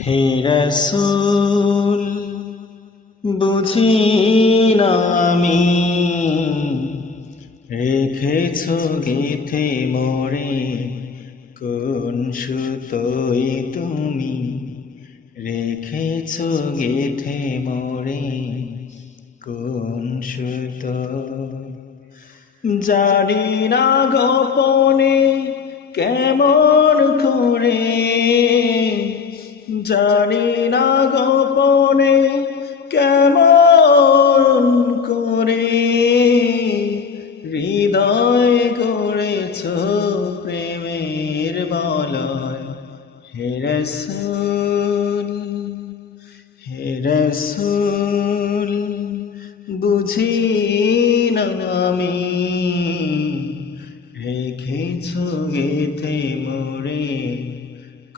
হে রাসূল বুঝি না আমি রেখেছ গেথে মোরে কোন সুতোয় তুমি রেখেছ গেথে মোরে কোন সুতোয় জানি না গোপনে কেমন করে জানি না গোপনে কেমন করে হৃদয় করেছ প্রেমের বলয় হে রাসূল হে রাসূল বুঝি না আমি রেখেছ গেথে মোরে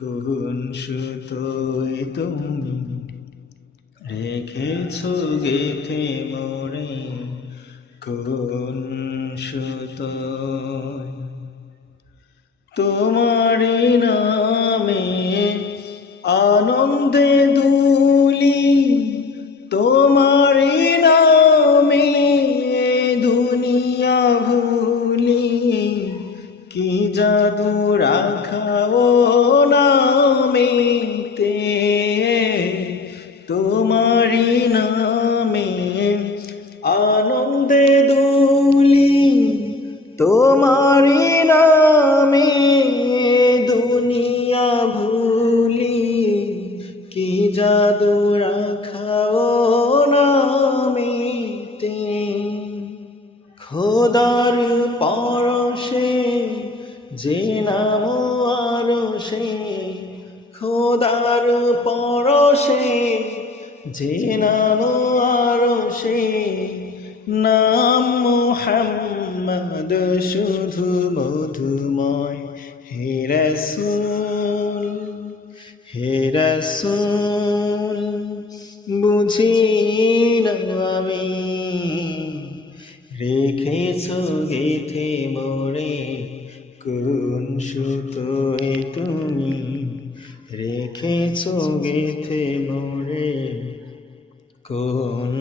কোন সুতোয় তুমি রেখেছ গেথে মোরে কোন সুতোয় তোমারি নামে আনন্দে দুলি তোমারি নামে দুনিয়া ভুলি কি জাদু রাখাও নামেতে তোমারি নামে আনন্দে দুলি তোমারি নামে দুনিয়া ভুলি কি জাদু রাখাও নামেতে খোদার পরশে যে নাম আরশে খোদার পরশে যে নাম আরশে নাম মুহাম্মদ শুধু মধুময় হে রাসূল হে রাসূল বুঝি না আমি রেখেছ গেথে মোরে কোন সুতোয় তুমি রেখেছ গেথে মোরে কোন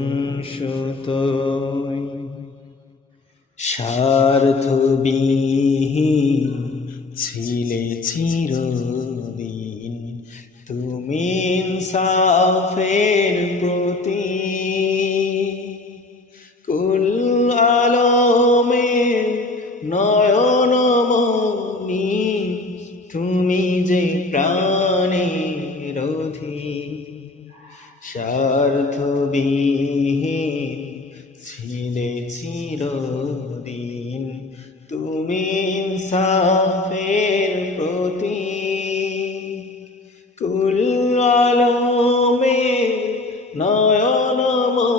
সুতোয় স্বার্থবিহীন ছিলে চিরদিন তুমি ইনসাফের প্রতীক কুল আলমের নয়নমণি তুমি যে প্রাণের অধিক স্বার্থবিহীন ছিলে চিরদিন তুমি ইনসাফের প্রতীক কুল আলমের নয়নমণি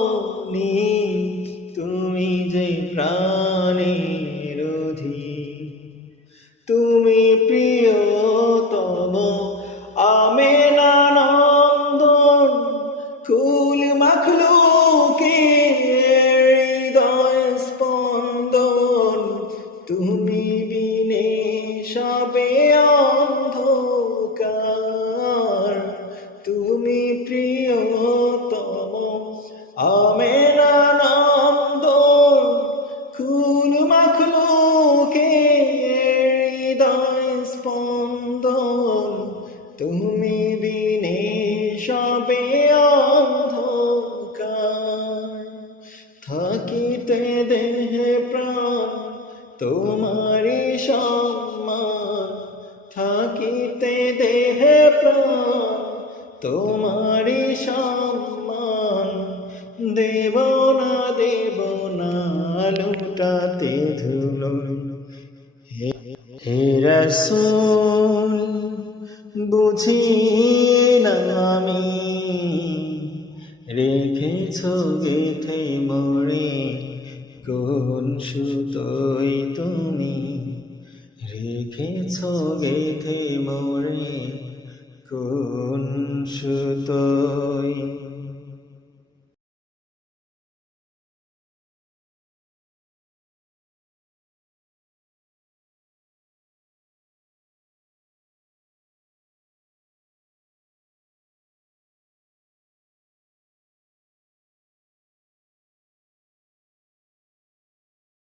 তুমি যে প্রাণের অধিক তুমি প্রিয়তম আমেনা নন্দন কুল মাখলুকের হৃদয় স্পন্দন তুমি বিনে সবে অন্ধকার তুমি প্রিয়তম আমেনা নন্দন কুল মাখলুকের হৃদয় স্পন্দন তুমি বিনে সবে অন্ধকার থাকিতে দেহে প্রাণ তোমারি সম্মান থাকিতে দেহে প্রাণ তোমারি সম্মান দেব না লুটাতে ধুলো হে রাসূল বুঝি না আমি রেখেছ গেথে মোরে কোন সুতোয় তুমি রেখেছ গেথে মোরে কোন সুতোয়।